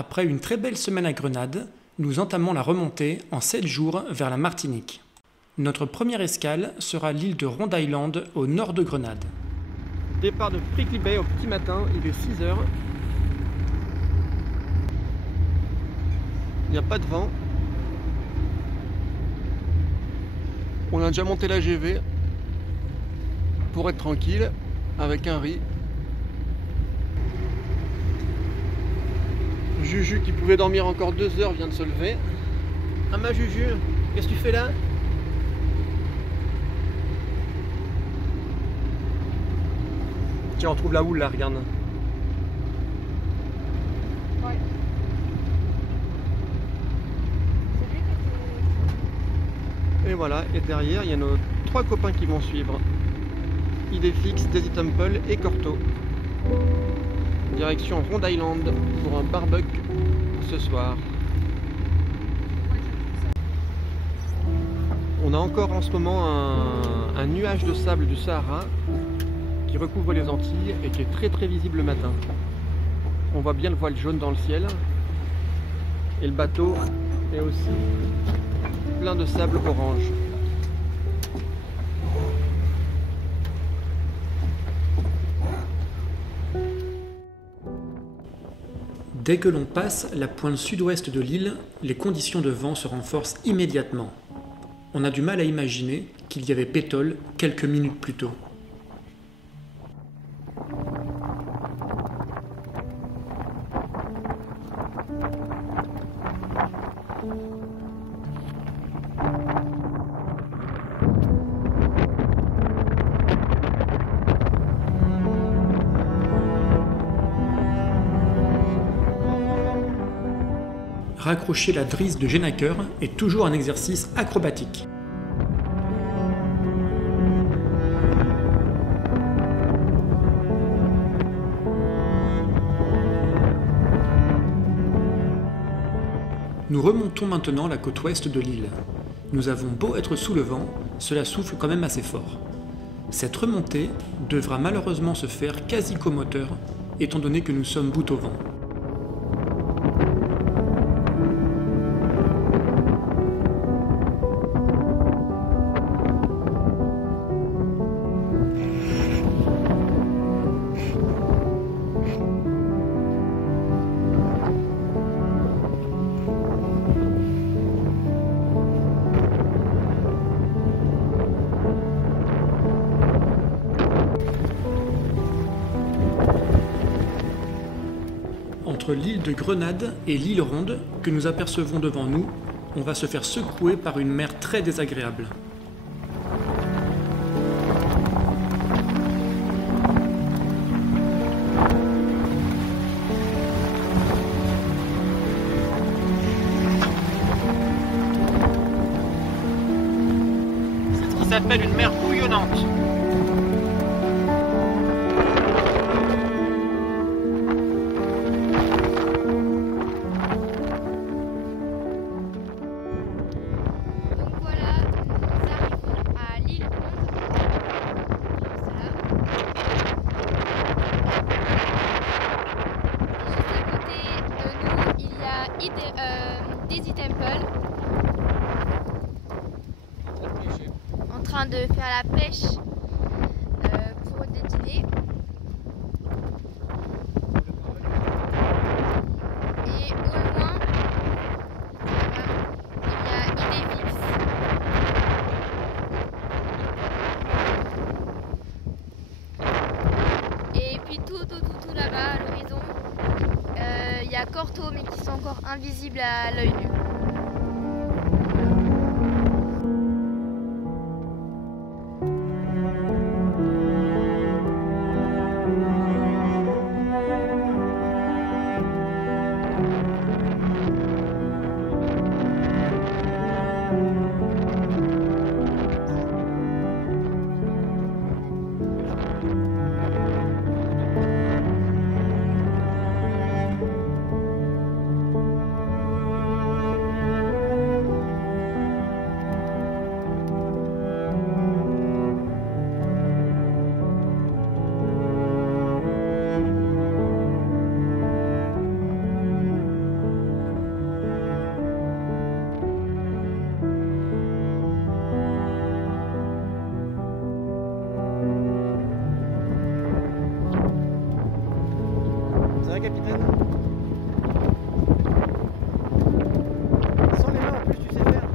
Après une très belle semaine à Grenade, nous entamons la remontée en 7 jours vers la Martinique. Notre première escale sera l'île de Rhode Island au nord de Grenade. Départ de Prickly Bay au petit matin, il est 6 h. Il n'y a pas de vent. On a déjà monté la GV pour être tranquille avec un riz. Juju qui pouvait dormir encore 2 heures vient de se lever. Ah ma Juju, qu'est-ce que tu fais là? Tiens, on trouve la houle là, regarde. Ouais. Et voilà, et derrière il y a nos 3 copains qui vont suivre. Idéfix, Daisy Temple et Corto. Direction Rhode Island pour un barbecue ce soir. On a encore en ce moment un nuage de sable du Sahara qui recouvre les Antilles et qui est très visible le matin. On voit bien le voile jaune dans le ciel et le bateau est aussi plein de sable orange. Dès que l'on passe la pointe sud-ouest de l'île, les conditions de vent se renforcent immédiatement. On a du mal à imaginer qu'il y avait pétole quelques minutes plus tôt. Raccrocher la drisse de Genaker est toujours un exercice acrobatique. Nous remontons maintenant la côte ouest de l'île. Nous avons beau être sous le vent, cela souffle quand même assez fort. Cette remontée devra malheureusement se faire quasi comoteur, étant donné que nous sommes bout au vent. Entre l'île de Grenade et l'île Ronde que nous apercevons devant nous, on va se faire secouer par une mer très désagréable. C'est ce qui s'appelle une mer bouillonnante. Daisy Temple en train de faire la pêche pour le dîner. Et au loin, il y a Idéfix. Et puis tout là-bas à l'horizon, il y a Corto mais qui sont encore invisibles à l'œil nu. vrai, capitaine? Sans les mains en plus, tu sais faire.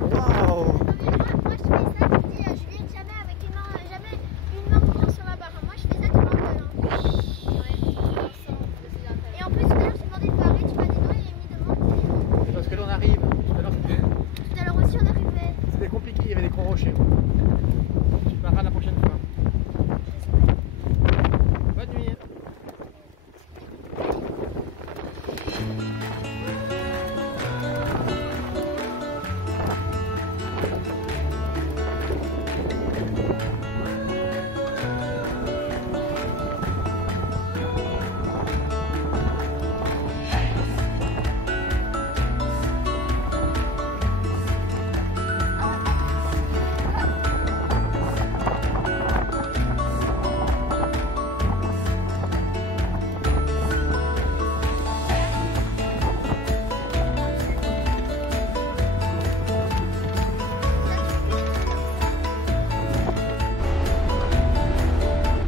Waouh! Moi je fais ça, tu dis Julien, jamais avec une main, jamais une main posée sur la barre. Moi je fais ça tout le temps. Et en plus tout à l'heure je t'ai demandé de parler, tu m'as dit non, il est mis devant. C'est parce que là on arrive. Tout à l'heure Aussi on arrivait. c'était compliqué, il y avait des gros rochers. Tu parleras la prochaine fois. Bonne nuit.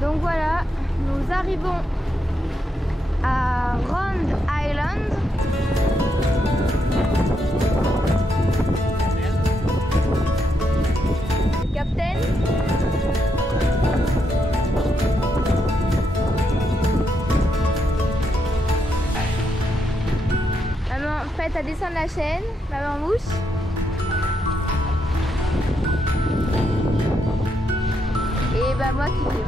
Donc voilà, nous arrivons à Round Island. Le capitaine. Maman prête à descendre la chaîne, maman mouche. Et bah moi qui filme.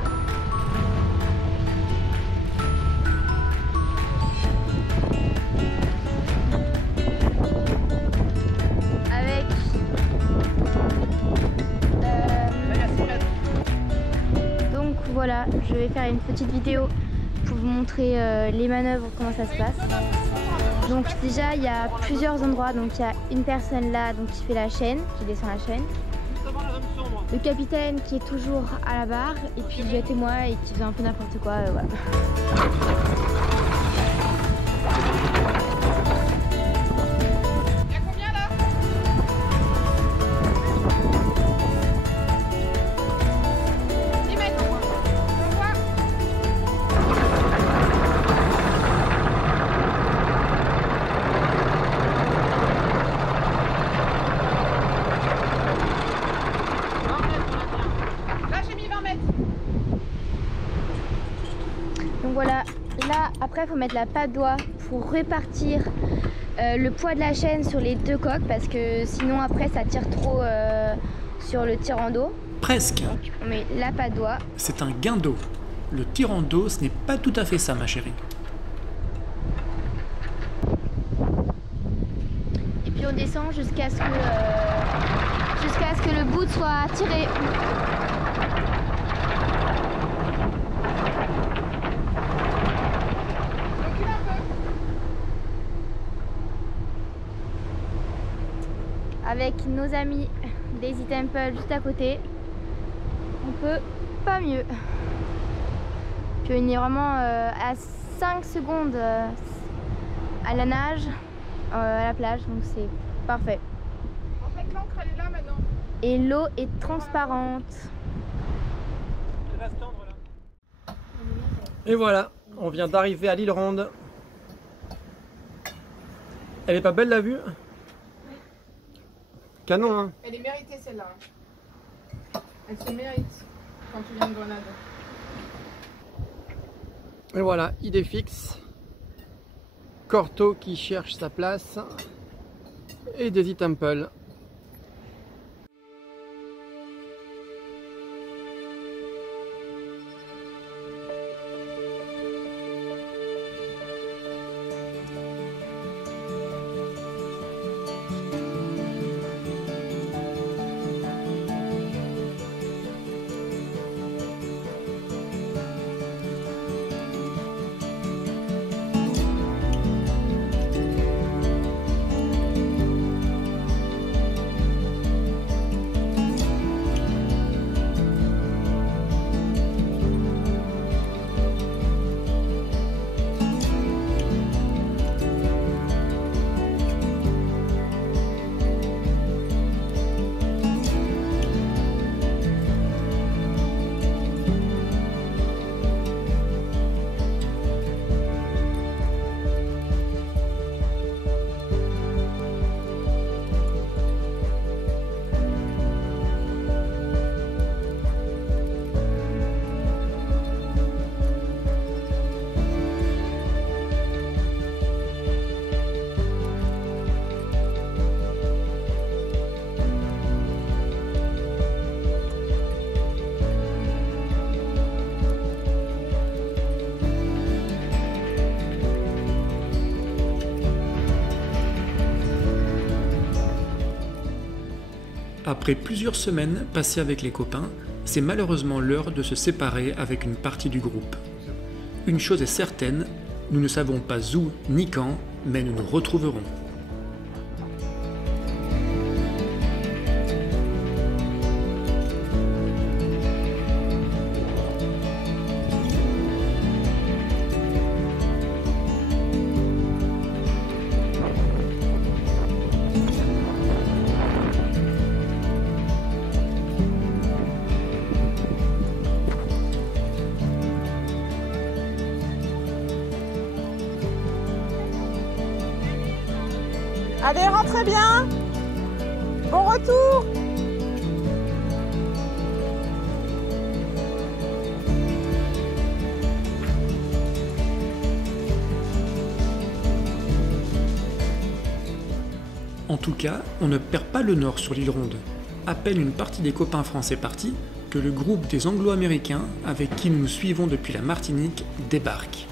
Donc voilà, je vais faire une petite vidéo pour vous montrer les manœuvres, comment ça se passe. Donc déjà il y a plusieurs endroits, donc il y a une personne là donc, qui fait la chaîne, qui descend la chaîne. Le capitaine qui est toujours à la barre, et puis Juliette et moi et qui faisait un peu n'importe quoi, voilà. Donc voilà, là après il faut mettre la patte doigt pour répartir le poids de la chaîne sur les deux coques, parce que sinon après ça tire trop sur le tirant-d'eau. Presque. On met la patte doigt. C'est un gain d'eau. Le tirant d'eau, ce n'est pas tout à fait ça, ma chérie. Et puis on descend jusqu'à ce que le bout soit tiré. Avec nos amis Daisy Temple juste à côté, on peut pas mieux. Puis on est vraiment à 5 secondes à la nage, à la plage, donc c'est parfait. En fait, l'encre elle est là maintenant. Et l'eau est transparente. Elle va se tendre là. Et voilà, on vient d'arriver à l'île Ronde. Elle est pas belle la vue? Canon, hein? Elle est méritée celle-là. Elle se mérite quand tu viens de Grenade. Et voilà, idée fixe. Corto qui cherche sa place. Et Daisy Temple. Après plusieurs semaines passées avec les copains, c'est malheureusement l'heure de se séparer avec une partie du groupe. Une chose est certaine, nous ne savons pas où ni quand, mais nous nous retrouverons. Allez, rentrez bien. Bon retour. En tout cas, on ne perd pas le nord sur l'île Ronde. À peine une partie des copains français partis, que le groupe des Anglo-Américains, avec qui nous nous suivons depuis la Martinique, débarque.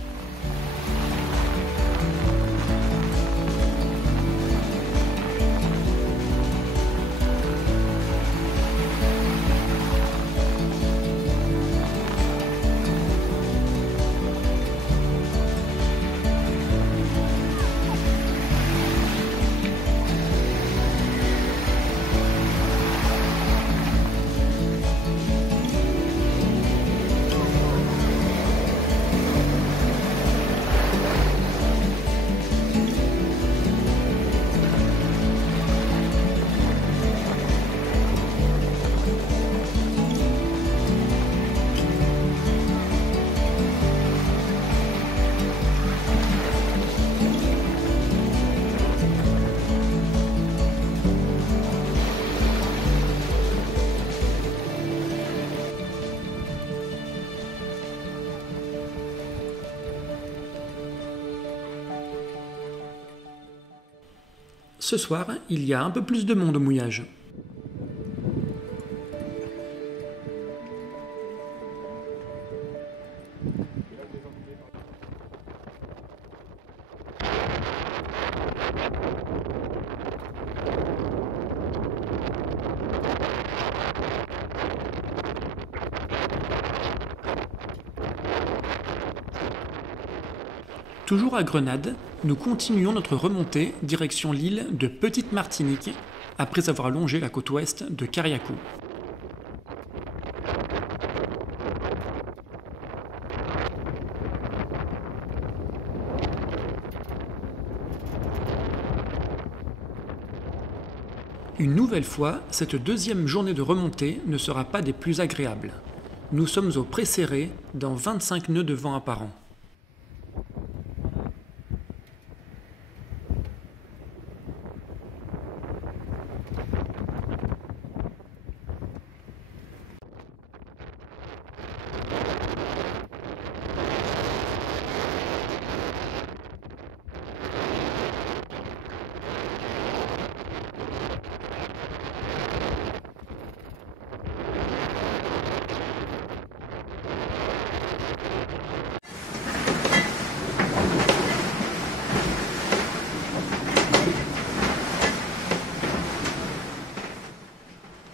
Ce soir, il y a un peu plus de monde au mouillage. Toujours à Grenade, nous continuons notre remontée direction l'île de Petite Martinique, après avoir longé la côte ouest de Cariaco. Une nouvelle fois, cette deuxième journée de remontée ne sera pas des plus agréables. Nous sommes au Pré-Serré, dans 25 nœuds de vent apparent.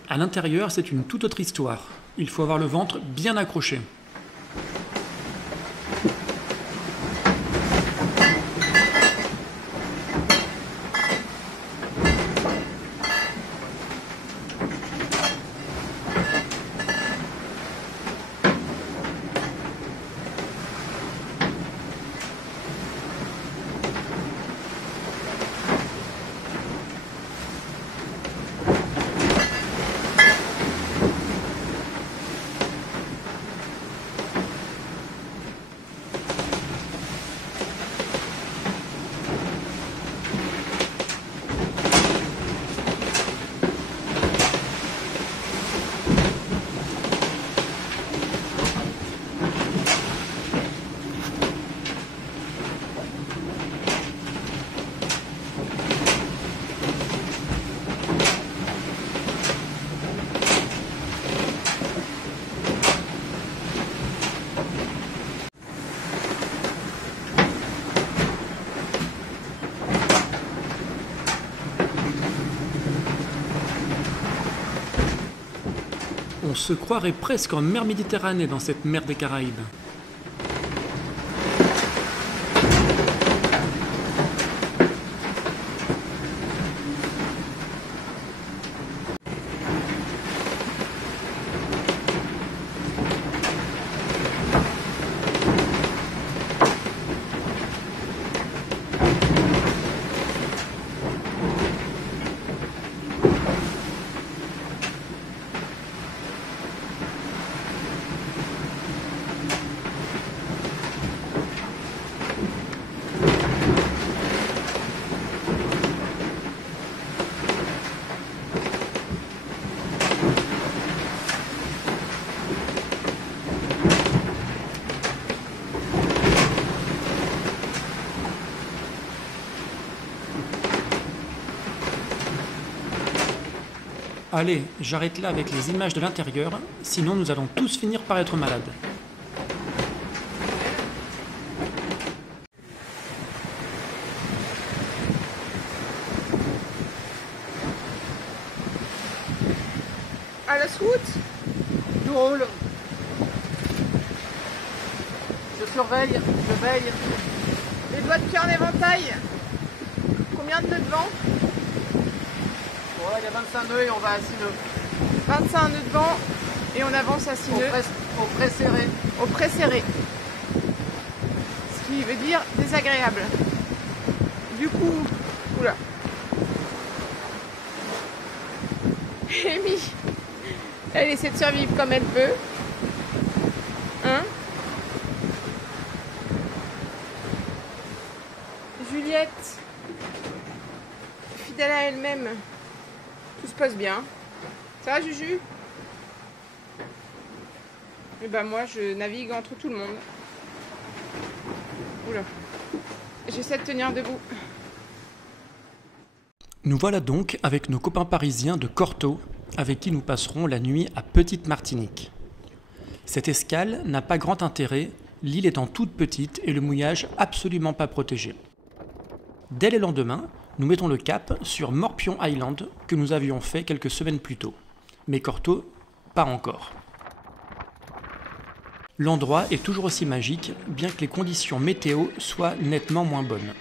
À l'intérieur, c'est une toute autre histoire. Il faut avoir le ventre bien accroché. se croirait presque en mer Méditerranée dans cette mer des Caraïbes. Allez, j'arrête là avec les images de l'intérieur, sinon nous allons tous finir par être malades. Alles gut? Tout roule. Je surveille, je veille. Les doigts de pied en éventail. Combien de nœuds de vent? Bon là il y a 25 nœuds et on va à 6 nœuds. 25 nœuds de vent et on avance à 6 nœuds. Au près serré. Au près serré. Ce qui veut dire désagréable. Du coup, oula. Amy, elle essaie de survivre comme elle peut. Hein? Juliette, fidèle à elle-même. Tout se passe bien. Ça va, Juju? Et ben moi, je navigue entre tout le monde. Oula. J'essaie de tenir debout. Nous voilà donc avec nos copains parisiens de Cortot, avec qui nous passerons la nuit à Petite Martinique. Cette escale n'a pas grand intérêt, l'île étant toute petite et le mouillage absolument pas protégé. Dès le lendemain, nous mettons le cap sur Morpion Island que nous avions fait quelques semaines plus tôt. Mais Cortot, pas encore. L'endroit est toujours aussi magique, bien que les conditions météo soient nettement moins bonnes.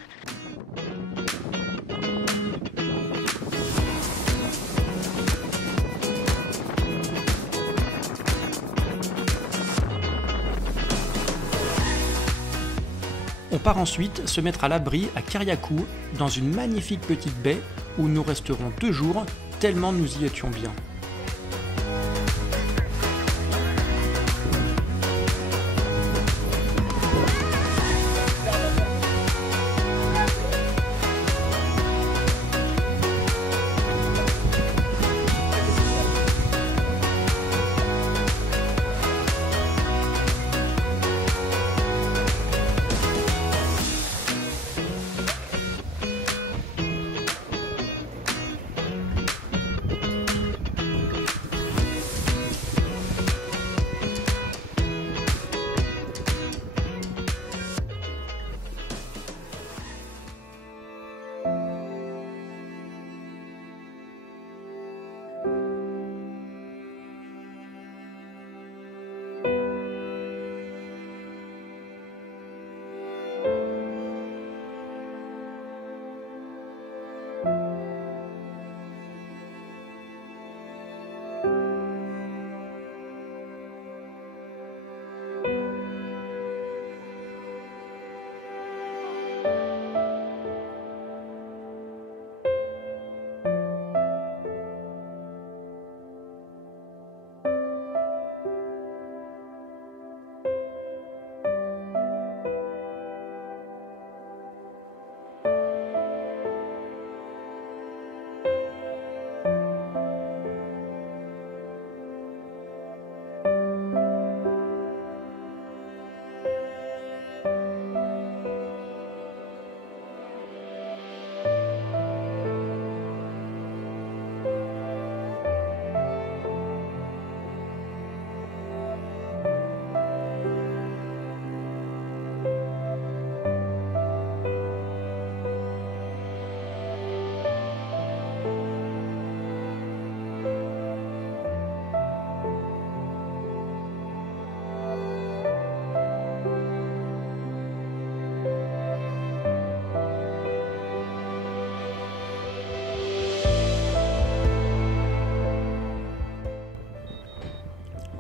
On part ensuite se mettre à l'abri à Kariakou, dans une magnifique petite baie où nous resterons 2 jours, tellement nous y étions bien.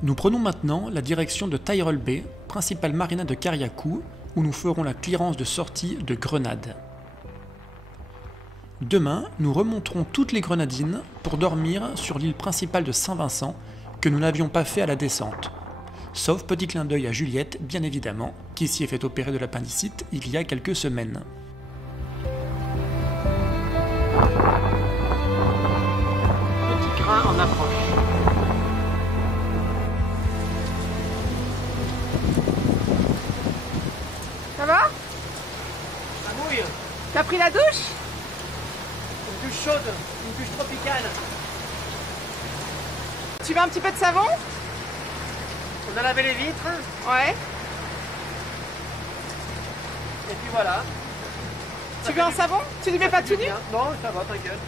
Nous prenons maintenant la direction de Tyrrell Bay, principale marina de Carriacou, où nous ferons la clearance de sortie de Grenade. Demain, nous remonterons toutes les grenadines pour dormir sur l'île principale de Saint-Vincent, que nous n'avions pas fait à la descente. Sauf petit clin d'œil à Juliette, bien évidemment, qui s'y est fait opérer de l'appendicite il y a quelques semaines. Petit grain en approche. Ça va? Ça mouille. T'as pris la douche? Une douche chaude, une douche tropicale. Tu veux un petit peu de savon? On a lavé les vitres Ouais. et puis voilà. Tu veux un savon? Tu ne mets pas tout nu? Non, ça va, t'inquiète.